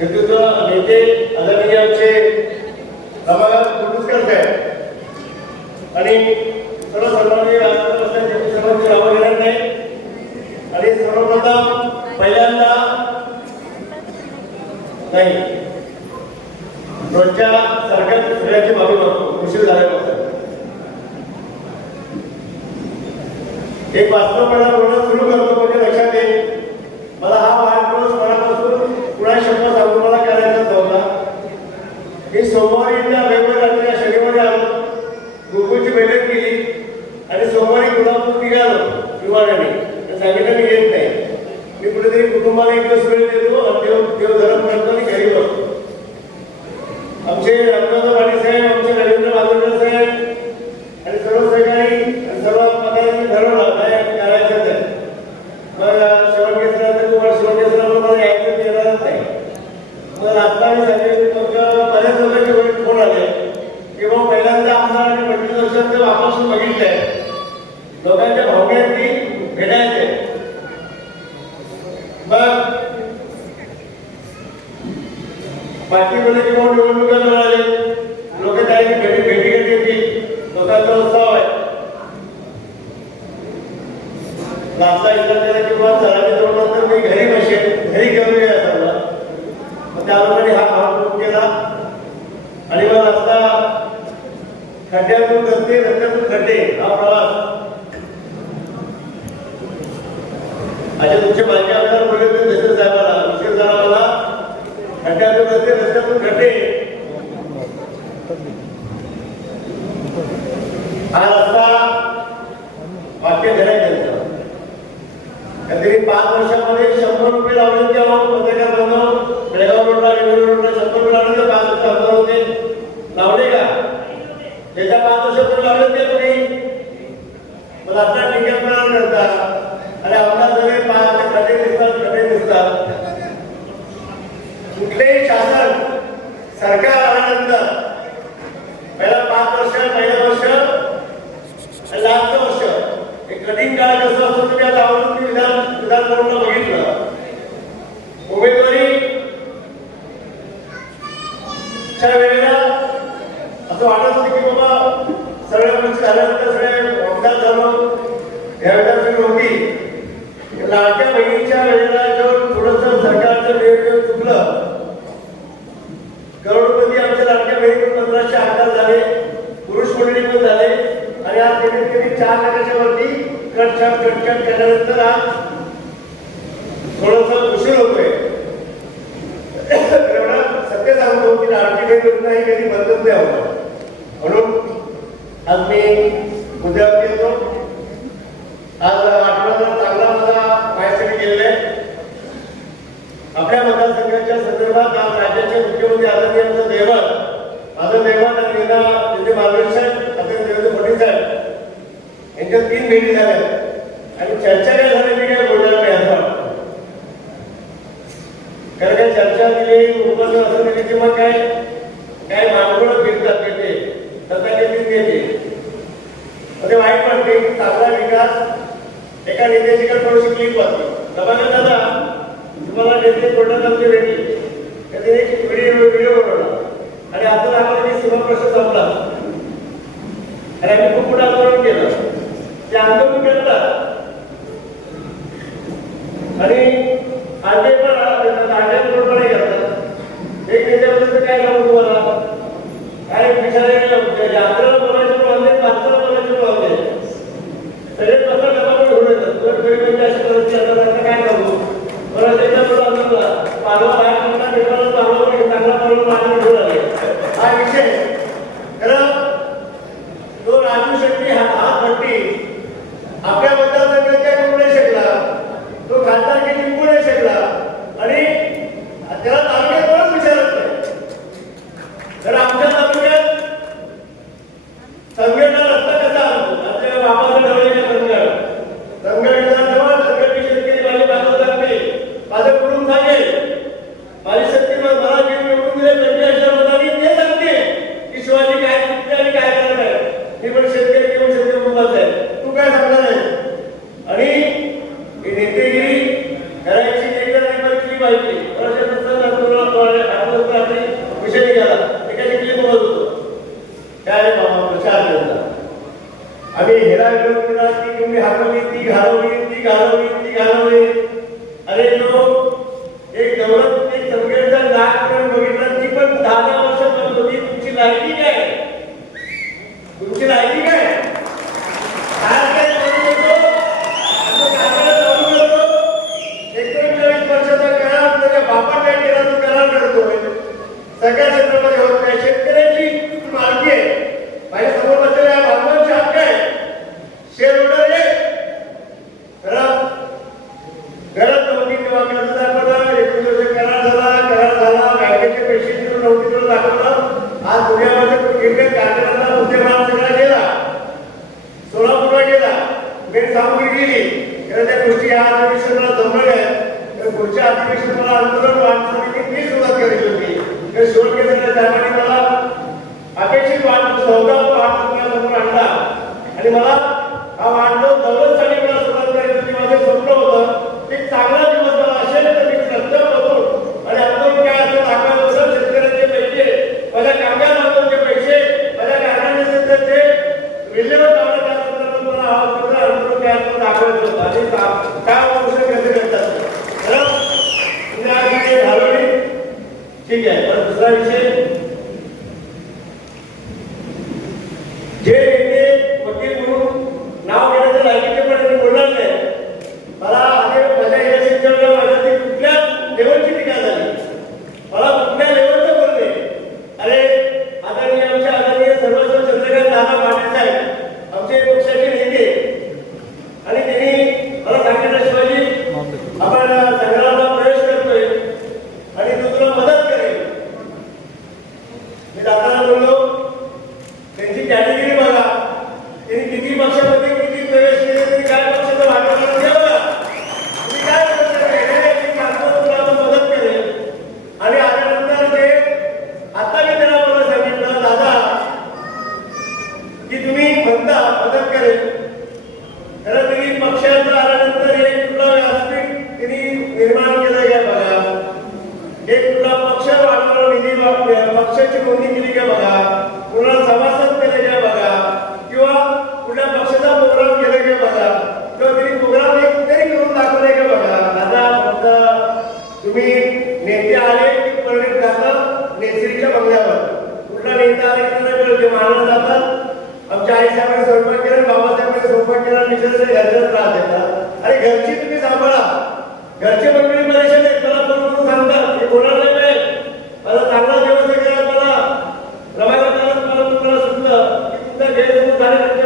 नेतृत्व नेते आदरणीय आमचे रमानाथ मुंडूसकर साहेब आणि झाल्यानंतर सगळे अपघात झालो त्यावेळेला बहिणीच्या वेळेला जेव्हा थोडस सरकारचं निर्णय चुकलं. आमच्या लाडक्या बहिणी पंधराशे आकार झाले पुरुष मंडळी पण झाले आणि आज कमीत कमी चार लाखाच्या वरती कटछाट कटछाट केल्यानंतर आज थोडस उशीर होतोय. सत्य सांगतो की लाडकी बहीण योजना कधी बदलत नाही म्हणून आज मी उद्यावर येतो. आज आठवडा चांगला माझा माझ्यासाठी गेलेला आहे. आपल्या मतदारसंघाच्या संदर्भात आज राज्याचे मुख्यमंत्री आदरणीयांचं दैवत माझं दैवत आणि नेता त्यांचे मार्गदर्शन आपले देवेंद्र फडणवीस साहेब यांच्या तीन भेटी झाल्या आणि चर्चा काय झाली काय बोलणार नाही असं वाटतं. कारण काय चर्चा दिली उपस्थित असं दिली की मग काय? अरे जो एक दौलत ते चौघेचा लाख पण बघितला पण दहा दहा वर्षापर्यंत होती. तुमची लायकी काय? तुमची लायकी काय? एकोणचाळीस वर्षाचा करार त्याच्या बापा काय केला सगळ्या क्षेत्रामध्ये होत अधिवेशनाला आंदोलन वाढण्यासाठी मी सुरुवात केली होती. हे सुरू केलेल्या त्यामुळे मला अपेक्षित वाढ सौदा वाढ आणला. आणि मला ಧನ್ಯದ शेतीच्या बंगल्यावर. कुठला नेता आले की नाही मिळते मानलं जातात आमच्या आईसाहेबांनी स्वयंपाक केला बाबासाहेबांनी स्वयंपाक केला निसर्ग घरचा त्रास देतात. अरे घरची तुम्ही सांभाळा. घरचे मंडळी परीक्षेत आहेत. मला फोन करून सांगतात हे कोणाला नाही मिळेल मला चांगला जेवण केला मला. रमायला मला तुम्हाला सुद्धा की तुमचा गैरसमज झाला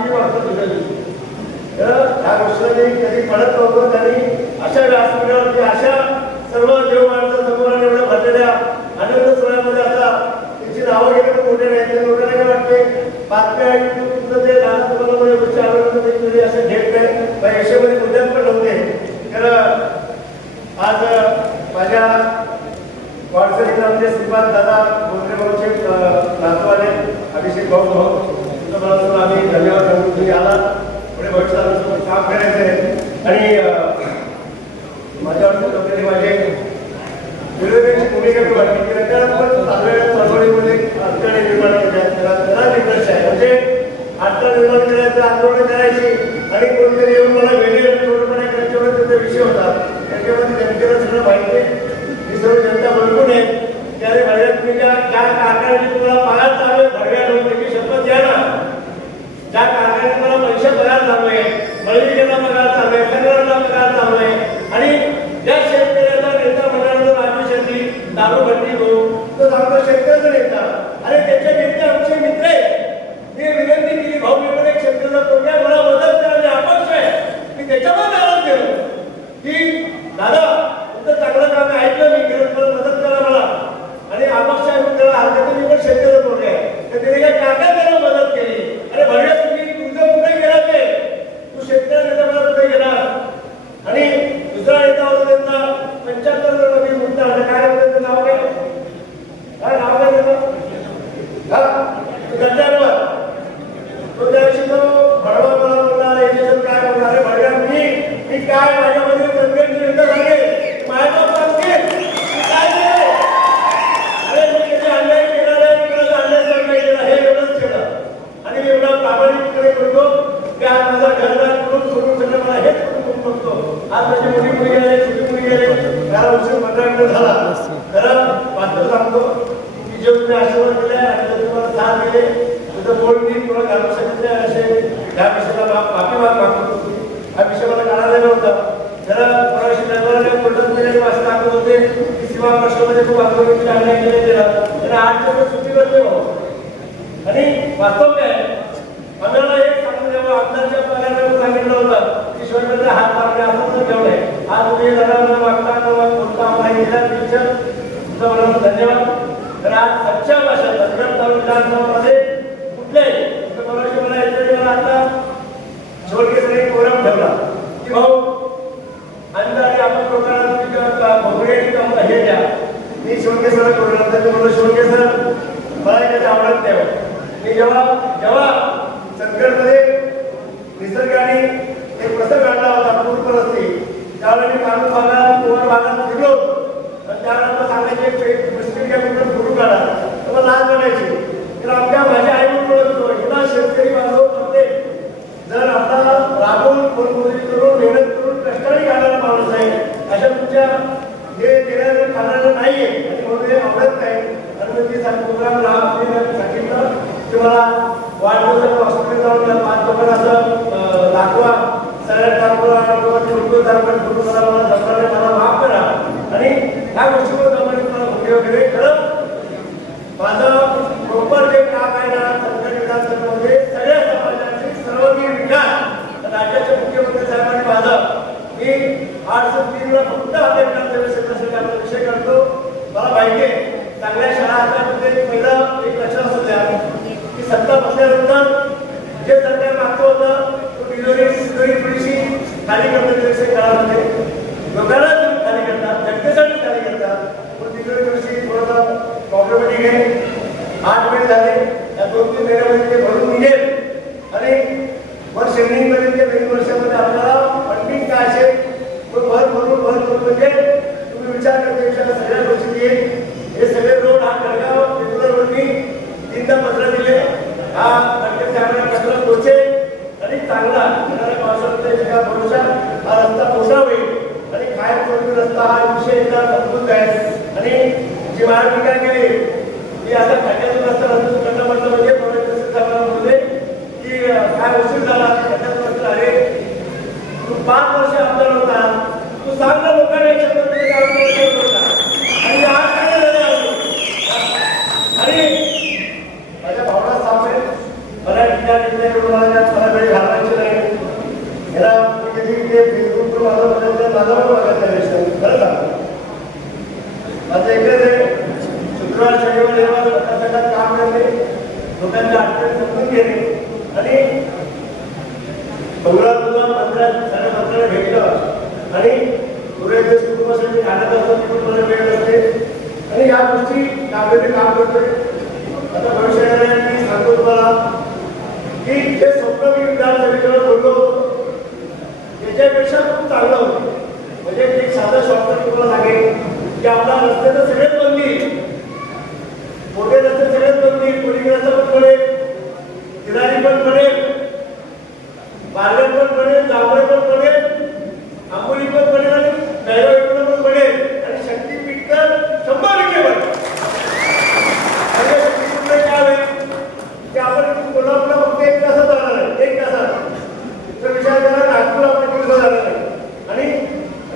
नंतर वाटत होती तर ह्या गोष्टीला कधी पडत नव्हतं त्यांनी अशा व्यासपीठावरती अशा सर्व देव माणसासमोर आणि एवढ्या भरलेल्या आनंद सोहळ्यामध्ये आता त्यांची नावं घेणं मोठे नाही ते लोकांना काय वाटते बातम्या ते लहान तुम्हाला म्हणजे गोष्टी आवडत असं घेत नाही पण मुद्द्यात पण नव्हते तर आज माझ्या वाटसरीला आमचे श्रीपाद दादा बोंद्रे भाऊचे नातवाले अभिषेक भाऊ भाऊ. आम्ही धन्यवाद तुम्ही आला पुढे भविष्यात काम करायचं आहे. आणि माझ्या डॉक्टरने माझे विरोधकांची भूमिका वाटली की चळवळीमध्ये अडचणी निर्माण होत्या त्याला त्याला आहे. म्हणजे अडचण निर्माण करायचं आंदोलन करायची. आणि कोणतरी येऊन मला वेगळे थोडंपणे करायच्यावर त्याचा विषय होता. त्याच्यामध्ये जनतेला सगळं माहिती आहे. ही सर्व जनता बरोबर आहे त्याने भरड्या तुम्ही ज्या ज्या कारखान्याची तुम्हाला पगार चालू आहे भरड्या लोक त्याची शपथ घ्या ना ज्या कारखान्यात मला पैसे पगार चालू आहे मळविकेला पगार चालू आहे संग्रहाला पगार चालू आहे आणि ज्या शेतकऱ्याचा नेता मंडळाचा राजू शेट्टी दारू बंदी हो तो सांगतो शेतकऱ्याचा नेता. अरे त्याचे नेते आमचे मित्र आहे मी विनंती केली भाऊ मी पण एक शेतकऱ्याचा तोट्या मला मदत करा अपक्ष आहे. मी त्याच्यावर नाराज केलं की दादा तुमचं चांगलं काम आहे ऐकलं मी केलं मला मदत करा मला. आणि अपक्ष आहे म्हणून त्याला हरकत मी पण शेतकऱ्याचा तोटे आहे. तर त्याने काय कारखान्याला मदत केली अरे भरड्या तुम्ही तुमचं कुठे गेला ते तू शेतकरी नेता मला कुठे गेला आणि दुसरा नेता होता त्यांचा पंच्याहत्तर जण नवीन मुद्दा होता काय होतं त्याचं नाव काय काय नाव काय त्याचं हा गद्दारवर तो त्या दिवशी तो भडवा मला बोलला याच्यात काय बोलणार अरे भडव्या मी मी काय माझ्यामध्ये संघटन नेता झाले माझ्या पाचके काय केलं? अरे मी त्याचे अन्याय केला नाही कुणाचा अन्याय सहन नाही केला हे एवढंच केलं आणि मी एवढा प्रामाणिकपणे करतो की आज माझा घरदार करून सोडून सगळं मला हेच करून बघतो आज माझी मोठी मुलगी आली छोटी मुलगी आली त्याला उशीर पंधरा मिनिटं झाला खरं वास्तव सांगतो की जे तुम्ही आशीर्वाद दिले आणि जे तुम्हाला साथ दिले तुझं बोल मी तुला घालू शकत नाही असे ह्या विषयाला मा- माफी माग मागतो हा विषय मला काढायला नव्हता जरा कोणाशी ड्रायव्हरने कोर्टात गेले वाजता दाखवत होते की सीमा प्रश्नामध्ये खूप आंदोलन अन्याय केले गेला तर आठ दिवस सुट्टी करते भाऊ आणि वास्तव काय आम्हाला एक सांगून द्यावं आमदारच्या पगारावर सांगितलं होतं की शिवसेनेचा हात मारणे असं तर ठेवलंय आज तुम्ही जरा मागता कोणता आम्हाला दिला टीचर तुमचा मला धन्यवाद तर आज सच्च्या भाषा संघटन तालुक्यामध्ये कुठले मगाशी मला याच्याकडे मला आता शेवटचे एक ठेवला की भाऊ आपण लोकांना हे द्या. मी शिवके म्हणलं मला त्याची आवडत नाही हो. मी जेव्हा जेव्हा संकटमध्ये निसर्गाने एक प्रसंग आणला होता पूर त्यावेळेला मी कानून भागात कोण भागात फिरलो. आणि त्यानंतर सांगायचे बिस्किट फोटो काढा. तर लाज वाटायची तर आमच्या माझ्या आई म्हणून हिला शेतकरी बांधव प्रत्येक जर आपला राबून कोणकोणी करून मेहनत करून कष्टाने खाणारा माणूस आहे. अशा तुमच्या हे देण्याचं खाणारं नाहीये. आणि म्हणून हे आवडत नाही. आणि मग ती प्रोग्राम सांगितलं की मला वाढदिवसाला हॉस्पिटल जाऊन त्या पाच लोकांना असं दाखवा. सगळ्यात दाखवा किंवा ते लोक दाखवा मला जमणार मला माफ करा. आणि ह्या गोष्टीवर जमणे वगैरे खरं माझं प्रॉपर जे काम आहे ना संघटन विधानसभेमध्ये सगळ्या समाजाचे सर्वांगीण विकास राज्याचे मुख्यमंत्री साहेबांनी माझं मी आठ ते फक्त आपल्या विधानसभेचे क्षेत्रासाठी आपण विषय करतो. मला माहिती आहे चांगल्या शाळा असल्यामध्ये पहिला एक लक्षात असू द्या. सत्ता बसल्यानंतर जे सरकार मागतो होतं तो तिजोरी तिजोरी थोडीशी खाली करण्यात विषय काळामध्ये. लोकांना खाली करतात जनतेसाठी खाली करतात थोडासा प्रॉब्लेमॅटिक आहे आठ झाले. या दोन तीन महिन्यामध्ये ते भरून निघेल. आणि वर्षमध्ये ते वर्षामध्ये आपल्याला फंडिंग काय असेल भर भरून भर भरून म्हणजे तुम्ही विचार करण्यापेक्षा सगळ्या गोष्टी येईल हे सगळे रोड हा जळगाव रेग्युलर रोडनी तीनदा पत्र दिले हा खडके साहेबांना पत्र पोहोचे आणि चांगला येणाऱ्या पावसाळ्यात एका भरोसा हा रस्ता मोठा होईल आणि कायम स्वरूपी रस्ता हा विषय एकदा समजून आहे आणि जी महाराष्ट्र काय केली की आता खड्ड्यातून रस्ता रस्ता करणं म्हटलं म्हणजे प्रवेश साहेबांना की काय उशीर झाला खड्ड्यातून रस्ता अरे तू पाच वर्ष आमदार होता तू सांग ना लोकांना एक शब्द तरी काय आमदार होता आणि आज काय झालं अजून? आणि माझ्या भावना साफ आहेत मला टीका टिप्पणी मला त्यात मला वेळ घालवायची नाही याला मी कधी ते फेसबुकवर माझं बघायचं माझा पण बघायचा विषय नाही. बरं का माझं एकच आहे शुक्रवार शनिवार रविवार लोकांसाठी काम करणे लोकांच्या अडचणी समजून घेणे आणि मंगळापूरला पंधरा साडे पंधरा भेटलं. आणि पुढे कुटुंबासाठी काढत असतो तिकडून मला वेळ नसते आणि या गोष्टी कागदी काम करतोय. आता भविष्य मी सांगतो तुम्हाला की हे स्वप्न मी विधानसभेकडे बोललो याच्यापेक्षा खूप चांगलं होतं. म्हणजे एक साधं शॉर्टकट तुम्हाला सांगेल की आपला रस्त्याचं सगळेच बंदी. मोठे रस्ते सगळेच रस्ता पण पडेल किनारी पण पडेल बार्गन पण पडेल जांभळ पण पडेल आंबोली पण पडेल आणि दैवयुक्त पण पडेल. आणि शक्तीपीठ तर शंभर टक्के पडेल काय होईल? की आपण कोल्हापूरला फक्त एक तासात जाणार आहे एक तासात. तर विचार करा नागपूर आपण दिवस जाणार आहे. आणि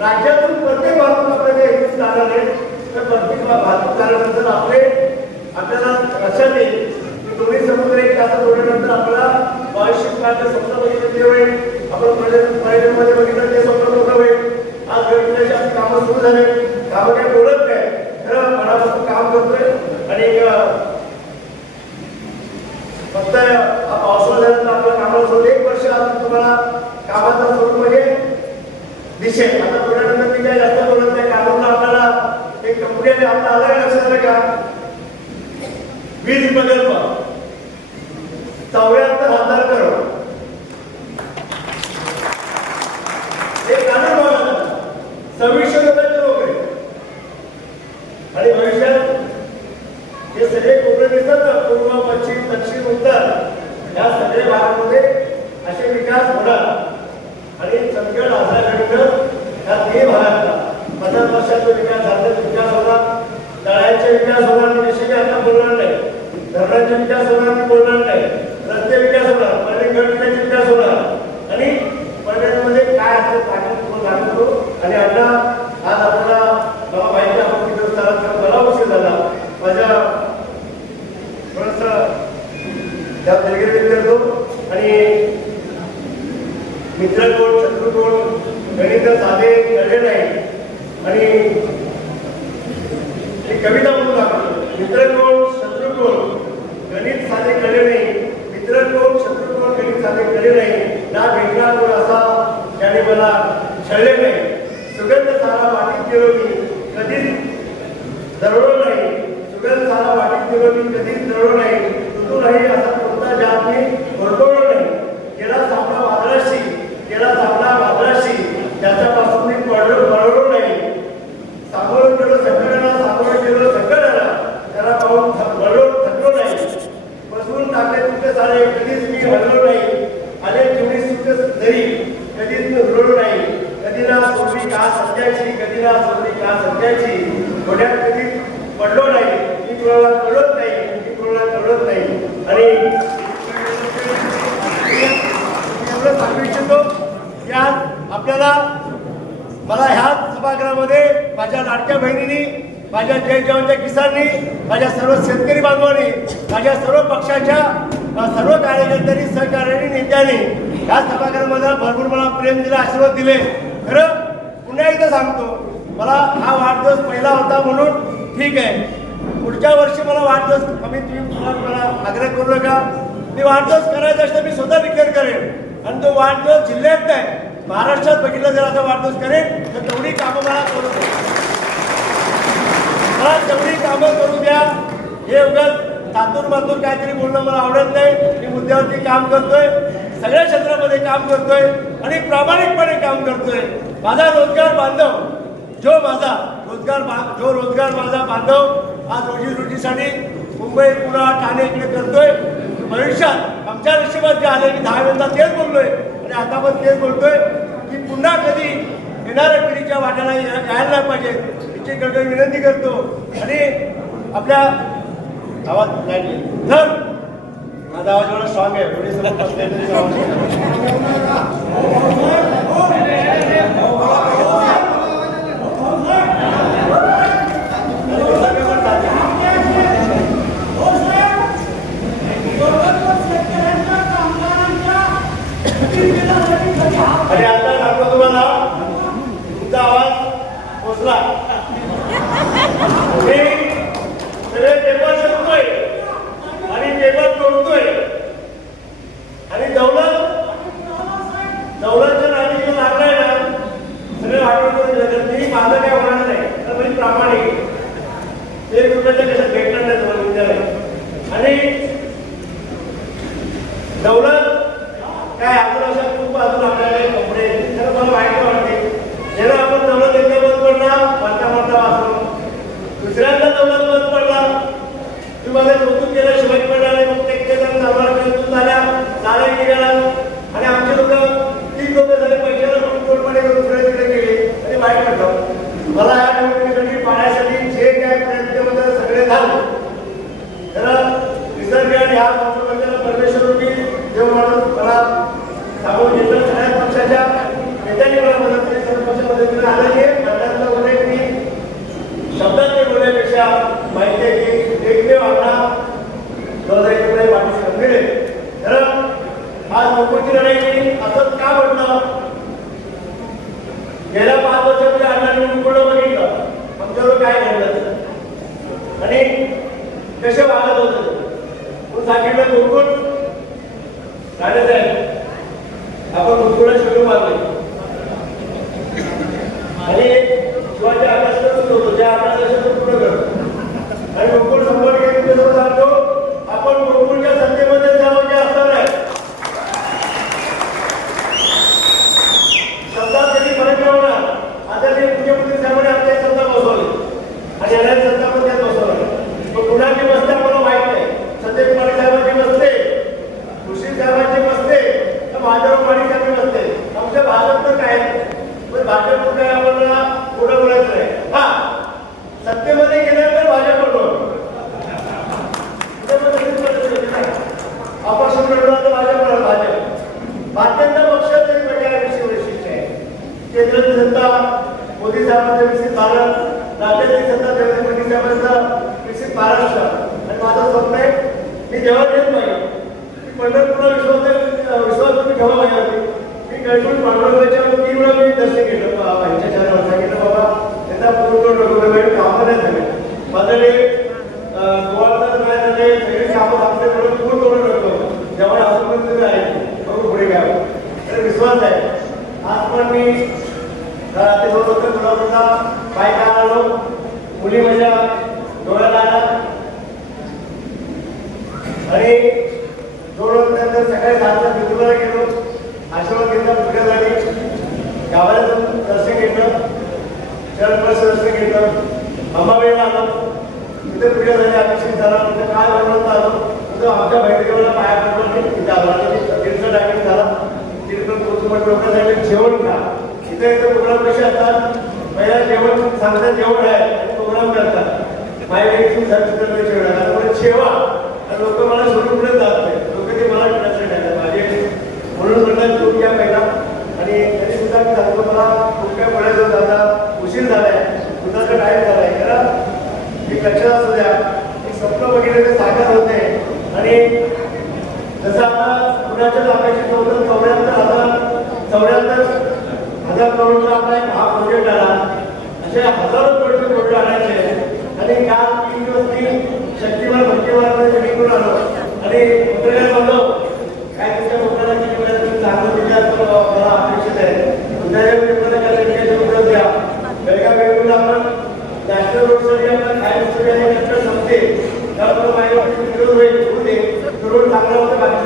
राज्यातून प्रत्येक वाहतूक आपल्याला एकच जाणार आहे. तर प्रत्येक वाहतूक झाल्यानंतर आपल्या आपल्याला लक्षात येईल की दोन्ही समुद्र एक तासात जोडल्यानंतर आपल्याला भविष्य काळात स्वप्न बघितलं ते होईल. आपण पर्यटनमध्ये बघितलं ते स्वप्न मोठं होईल. आज वेगवेगळ्या कामं सुरू झाले कामं काही बोलत नाही खरं मनापासून काम करतोय आणि अं, फक्त हा पावसाळा झाल्यानंतर आपल्या कामाला सोडून एक वर्ष अजून तुम्हाला कामाचा स्वरूप म्हणजे दिसेल आता पुण्यानंतर मी काही जास्त बोलत नाही कामाला आपल्याला एक कंपनी आहे आपला आलाय लक्षात आलं का वीज प्रकल्प चौऱ्याहत्तर हजार करोड एक गाणं बघा सव्वीसशे रुपयाचे रोकडे आणि भविष्यात हे पूर्व पश्चिम दक्षिण उत्तर या सगळ्या भागामध्ये असे विकास होणार. आणि चंदगड आधारकडनं या तीन भागातला पन्नास वर्षाचा विकास झाला विकास होणार. तळ्याचे विकास होणार विषयी आता बोलणार नाही. धरणाचे विकास होणार मी बोलणार नाही. रस्ते विकास होणार पर्यटन विकास होणार. आणि पर्यटनमध्ये काय असतं सांगून सांगतो आणि आता आज आपल्याला मला माहिती आहे आपण तिथं चला तर मला उशीर झाला माझ्या थोडस त्या दर्गेत करतो आणि मित्रकोण शत्रुकोण गणित साधे कळले नाही. आणि एक कविता म्हणून दाखवतो मित्रकोण शत्रुकोण गणित साधे कळले नाही. मित्रकोण शत्रुकोण गणित साधे कळले नाही. ना भेटला कोण असा त्याने मला छळले नाही. सुगंध सारा वाटीत गेलो मी कधीच दरडो नाही. सुगंध सारा वाटीत गेलो मी कधीच दरडो नाही. तुटू नाही असा कोणता जात नाही भरपवलो नाही गेला सामना वादळाशी गेला सामना वादळाशी त्याच्यापासून मी पडलो पडलो नाही सामोरं गेलो संकटाला सामोरं गेलो संकटाला त्याला पाहून थ- रडलो थकलो नाही बसवून टाकले तुझे झाले कधीच मी हरलो नाही. अनेक जेवढी सुख जरी कधीच मी हरलो नाही. कधी ना सोडली का सत्याची? कधी ना सोडली का सत्याची? थोड्यात कधी पडलो नाही. मी कोणाला कळत नाही. मी कोणाला कळत नाही. आणि एवढं सांगू इच्छितो की आज आपल्याला मला ह्याच सभागृहामध्ये माझ्या लाडक्या बहिणींनी माझ्या जय जवानच्या किसाननी माझ्या सर्व शेतकरी बांधवांनी माझ्या सर्व पक्षाच्या सर्व कार्यकर्त्यांनी सहकार्यांनी नेत्यांनी या सभागृहामध्ये भरपूर मला प्रेम दिले आशीर्वाद दिले. खरं पुन्हा एकदा सांगतो मला हा वाढदिवस पहिला होता म्हणून ठीक आहे. पुढच्या वर्षी मला वाढदिवस कमी तुम्ही मला आग्रह करू नका. मी वाढदिवस करायचा असतं मी स्वतः डिक्लेअर करेन. आणि तो वाढदिवस जिल्ह्यात नाही महाराष्ट्रात बघितलं जर असा वाढदिवस करेन तर तेवढी कामं मला करू मला तेवढी कामं करू द्या. हे उगाच तातूर मातूर काहीतरी बोलणं मला आवडत नाही. मी मुद्द्यावरती काम करतोय. सगळ्या क्षेत्रामध्ये काम करतोय आणि प्रामाणिकपणे काम करतोय. माझा रोजगार बांधव जो माझा रोजगार बा- जो रोजगार माझा बांधव आज रोजीरोटीसाठी मुंबई पुणा ठाणे इकडे करतोय. भविष्यात आमच्या नशिबात जे आले मी दहा वेळेला तेच बोललोय. आणि आता पण तेच बोलतोय की पुन्हा कधी येणाऱ्या पिढीच्या वाट्याला यायला नाही पाहिजे. याची कडे विनंती करतो. आणि आपल्या आवाज नाही तर माझा आवाज एवढा स्ट्रॉंग आहे. पोलीस समोर आणि आता सांगतो तुम्हाला. तुमचा आवाज पोचला मी सगळे पेपर शोधतोय आणि पेपर आणि दौलत दौलतच्या नादी जो लागलाय ना सगळे वाटून माझं काय होणार नाही तर मी प्रामाणिक ते रुपयाच्या कशात भेटणार नाही तुम्हाला आणि दौलत काय आपण अशा खूप अजून कपडे तर मला वाईट वाटते जेव्हा आपण दौलत एकदा बंद पडला वाटता वाटता दुसऱ्यांदा दौलत बंद पडला. तुम्हाला कौतुक केलं शिवाजी पडला मग ते केलं चालणार तू झाल्या नारायण निघाला आणि आमचे लोक तीन लोक झाले पैशाला म्हणून कोर्टमध्ये दुसऱ्या तिकडे गेले. आणि वाईट वाटलं मला या निवडणुकीसाठी पाण्यासाठी जे काय प्रयत्न होते सगळे झाले. जरा निसर्ग आणि ह्या संस्कृतीला परमेश्वर रूपी देव माणूस मला सांगून घेतलं. सगळ्या पक्षाच्या नेत्यांनी मला मदत केली. सर्व पक्षामध्ये मदतीने आलं की मंडळातलं उल्लेख मी शब्दात बोलण्यापेक्षा माहिती आहे की एकमेव आपला दोन हजार एकोणीस आज मुंबईची लढाई मी असंच का म्हटलं गेल्या पाच वर्षामध्ये अण्णांनी पूर्ण बघितलं. आमच्यावर काय घडलं? आणि कसे वागत होते? म्हणून सांगितलं गुरुकुल राहण्यात आहे आपण गुरुकुला शिकून मारले आणि शिवाजी अभ्यास करत होतो त्या अभ्यासाचं पूर्ण करतो आणि गुरुकुल संपर्क आपण गुरुकुलच्या संस्थेमध्ये जावं जे असणार आहे शब्दात त्यांनी फरक नाही होणार आता ते मुख्यमंत्री साहेबांनी आपल्या सत्ता बसवली आणि येणारी सत्ता पण त्यात बसवली पण कुणाची बसते आम्हाला माहीत नाही सत्यजित पाटील साहेबांची बसते कृषी साहेबांची बसते तर भाजप पाटील साहेबांची बसते आमच्या भाजपचं काय पण भाजप काय आम्हाला पुढे बोलायचं नाही हा सत्तेमध्ये गेल्यानंतर भाजप बरोबर अपक्ष मिळवला तर भाजप बरोबर भाजप भारतीय पक्षाचं एक वेगळ्या विषय वैशिष्ट्य आहे केंद्राची सत्ता मोदी साहेबांचं विकसित भारत राज्याची सत्ता देवेंद्र फडणवीस साहेबांचा विकसित महाराष्ट्र आणि माझं स्वप्न आहे मी जेव्हा घेत नाही की पंढरपूरला विश्वास विश्वास तुम्ही ठेवा माझ्यावरती मी गणपती पांडुरंगाच्या तीन वेळा मी दर्शन घेतलं बा- यांच्या चॅनलवर सांगितलं बाबा त्यांना पूर्ण नको वेळ कामं नाही झाले माझं ते गोवाचा काय झाले सगळे कामं आपले थोडं पूर्ण करून टाकतो जेव्हा अजूनपर्यंत तुम्ही आहे बघू पुढे काय तर विश्वास आहे आज पण मी रात्री दोन वाजता कोल्हापूरला बायका आलो मुली माझ्या डोळ्याला आल्या आणि दोन वाजल्यानंतर सकाळी सातला बिंदूला गेलो आशीर्वाद घेतला पूजा झाली गावाला जाऊन दर्शन घेतलं चरण दर्शन घेतलं अंबाबाईला आलो. तिथे पूजा झाली अभिषेक झाला म्हणजे काय बनवत आलो तिथं आमच्या बैठकीला पाया पडलं तिथे आला तीनचा टायमिंग झाला. तिथून तुम्हाला लोक झाले जेवण खा. इथे इथे प्रोग्राम कसे असतात? पहिला जेवण सांगतात जेवण आहे प्रोग्राम करतात. माहिती सांगितलं जेवण आहे त्यामुळे जेवा. लोक मला सोडून पुढे जात नाही? लोक ते मला इंटरेस्टेड आहे माझे म्हणून म्हणतात तू घ्या पहिला. आणि तरी सुद्धा मी सांगतो मला खूप पडायचं दादा उशीर झालाय. दुधाचा टाईम झालाय कारण एक लक्षात असू द्या एक स्वप्न वगैरे ते साकार होते. आणि जसं आता पुण्याच्या अपेक्षित होतं चौऱ्याहत्तर हजार चौऱ्याहत्तर हजार करोडचा आपला एक हा प्रोजेक्ट आला. असे हजारो कोटी प्रोजेक्ट आणायचे. आणि काल तीन दिवस तीन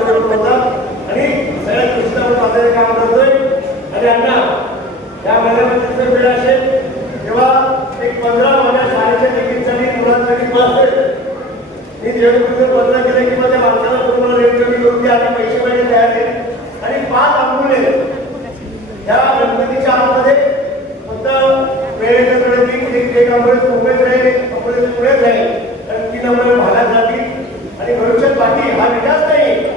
आणि सगळ्यात कृष्णावर करतोय. आणि अण्णा या महिन्यात तिसरं एक पंधरा माझ्या शाळेच्या निगीतसाठी मुलांसाठी केले की माझ्या माणसाला पूर्ण रेट पैसे पाहिजे आणि पाच आंबुले या गणपतीच्या आतमध्ये फक्त वेळेच्याकडे तीन एक एक आंबोळे मुंबईत भागात जातील. आणि भविष्यात बाकी हा विकास नाही.